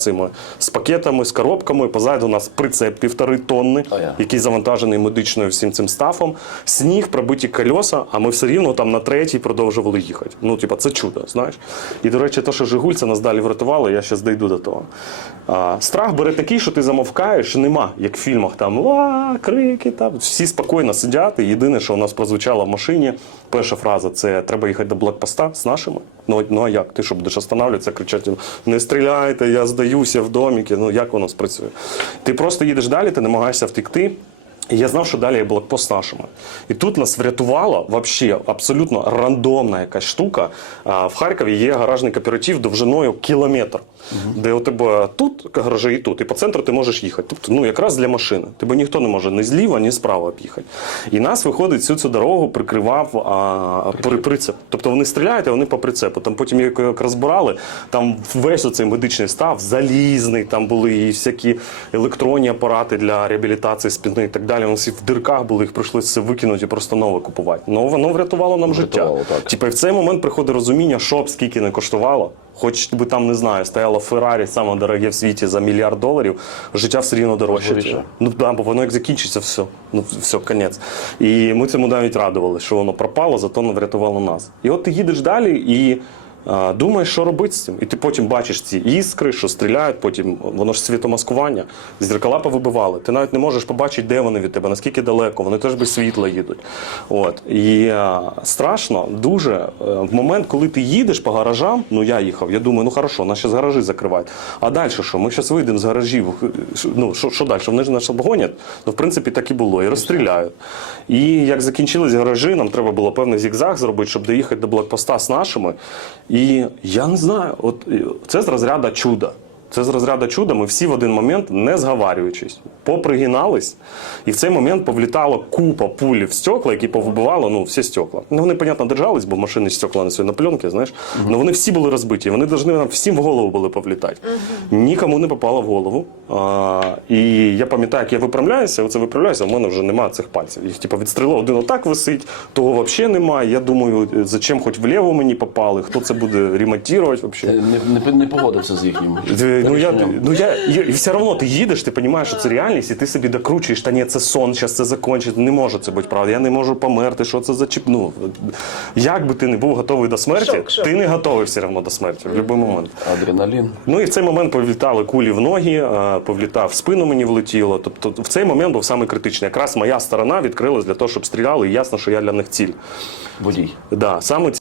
Цими з пакетами, з коробками. Позаду у нас прицеп півтори тонни, oh, yeah. який завантажений медичною всім цим стафом. Сніг, пробиті кольоса, а ми все рівно там на третій продовжували їхати. Ну, типа, це чудо, знаєш. І, до речі, те, що Жигульця нас далі врятували. я ще дійду до того. А, Страх бере такий, що ти замовкаєш, нема, як в фільмах там ла, крики, там. всі спокійно сидять. І Єдине, що у нас прозвучало в машині, перша фраза це треба їхати до блокпоста з нашими. Ну ну а як? Ти що будеш останавливатися, кричати, не стріляйте, я здаюся в доміки. Ну як воно спрацює? Ти просто їдеш далі, ти намагаєшся втекти. І я знав, що далі є блокпост нашому. І тут нас врятувала вообще абсолютно рандомна якась штука. В Харкові є гаражний кооператив довжиною кілометр угу. де у тебе тут гаражі і тут, і по центру ти можеш їхати. Тобто, ну якраз для машини. Тебе ніхто не може ні зліва, ні справа об'їхати. І нас виходить всю цю дорогу, прикривав а, при, прицеп. Тобто вони стріляють, а вони по прицепу. Там потім як розбирали, там весь оцей медичний став, залізний, там були і всякі електронні апарати для реабілітації спини і так далі. Вони всі в дирках були, їх прийшлося викинути і просто нове купувати. Ну воно врятувало нам врятувало, життя. Типу в цей момент приходить розуміння, що б скільки не коштувало. Хоч би там не знаю, стояла Феррарі, саме дороге в світі за мільярд доларів, життя все рівно дорожче. Ну там, бо воно як закінчиться, все, ну все, конець. І ми цьому навіть радували, що воно пропало, зато воно врятувало нас. І от ти їдеш далі і. Думаєш, що робити з цим, і ти потім бачиш ці іскри, що стріляють, потім воно ж світомаскування, зеркала повибивали. Ти навіть не можеш побачити, де вони від тебе, наскільки далеко, вони теж без світла їдуть. От І е, страшно дуже е, в момент, коли ти їдеш по гаражам, ну я їхав, я думаю, ну хорошо, нас зараз гаражі закривають. А далі що? Ми зараз вийдемо з гаражів. Е, ну що що далі? Вони ж нас обгонять. Ну в принципі так і було, і розстріляють. І як закінчились гаражі, нам треба було певний зігзаг зробити, щоб доїхати до блокпоста з нашими. І я не знаю, от е, це з розряду чуда. Це з розряду чуда, ми всі в один момент, не зговарюючись, попригинались, і в цей момент повлітала купа пулі в стекла, які повибивали ну, всі стекла. Ну, Вони, понятно, держались, бо машини стекла на на пленки, знаєш. але ну, вони всі були розбиті, вони повинні нам всім в голову були повлітати. Нікому не попало в голову. А, І я пам'ятаю, як я виправляюся, оце виправляюся, а в мене вже немає цих пальців. Їх типу, відстріло, один отак висить, того взагалі немає. Я думаю, зачем хоч в вліво мені попали, хто це буде ремонтувати взагалі. Не, не, не погодився з їхнім. Е, ну, я, ну я, і все одно ти їдеш, ти розумієш, що це реальність, і ти собі докручуєш, та ні, це сон, зараз це закінчиться, не може це бути правда, я не можу померти, що це за чіп. Ну, як би ти не був готовий до смерті, шок, шок. ти не готовий все одно до смерті в будь-який момент. Адреналін. Ну і в цей момент повлітали кулі в ноги, повлітав в спину мені влетіло. Тобто в цей момент був саме критичний. Якраз моя сторона відкрилась для того, щоб стріляли, і ясно, що я для них ціль. Водій. Да, саме